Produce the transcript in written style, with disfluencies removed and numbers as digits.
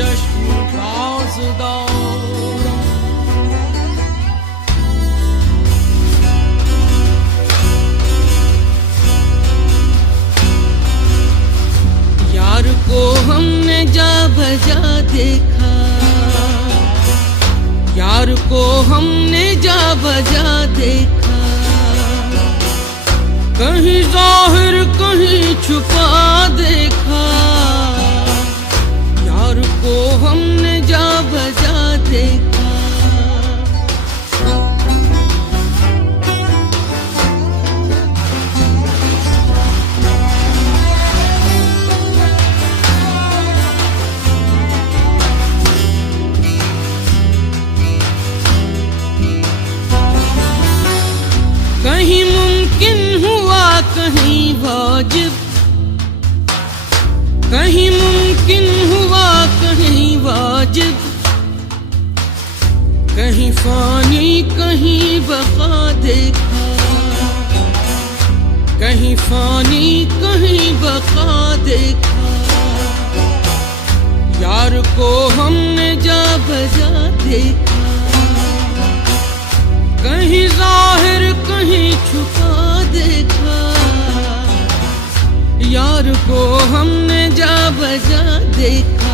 चश्म राज़दार। यार को हमने जा बजा देखा, यार को हमने जा बजा देखा, कहीं ज़ाहिर कहीं छुपा देखा। यार को हमने जा बजा देखा। कहीं मुमकिन हुआ कहीं वाजिब, कहीं मुमकिन हुआ कहीं वाजिब, कहीं फानी कहीं बका देखा, कहीं फानी कहीं बका देखा। यार को हमने जा बजा देखा, कहीं ज़ाहिर कहीं छुपा देखा। यार को हमने जा बजा देखा।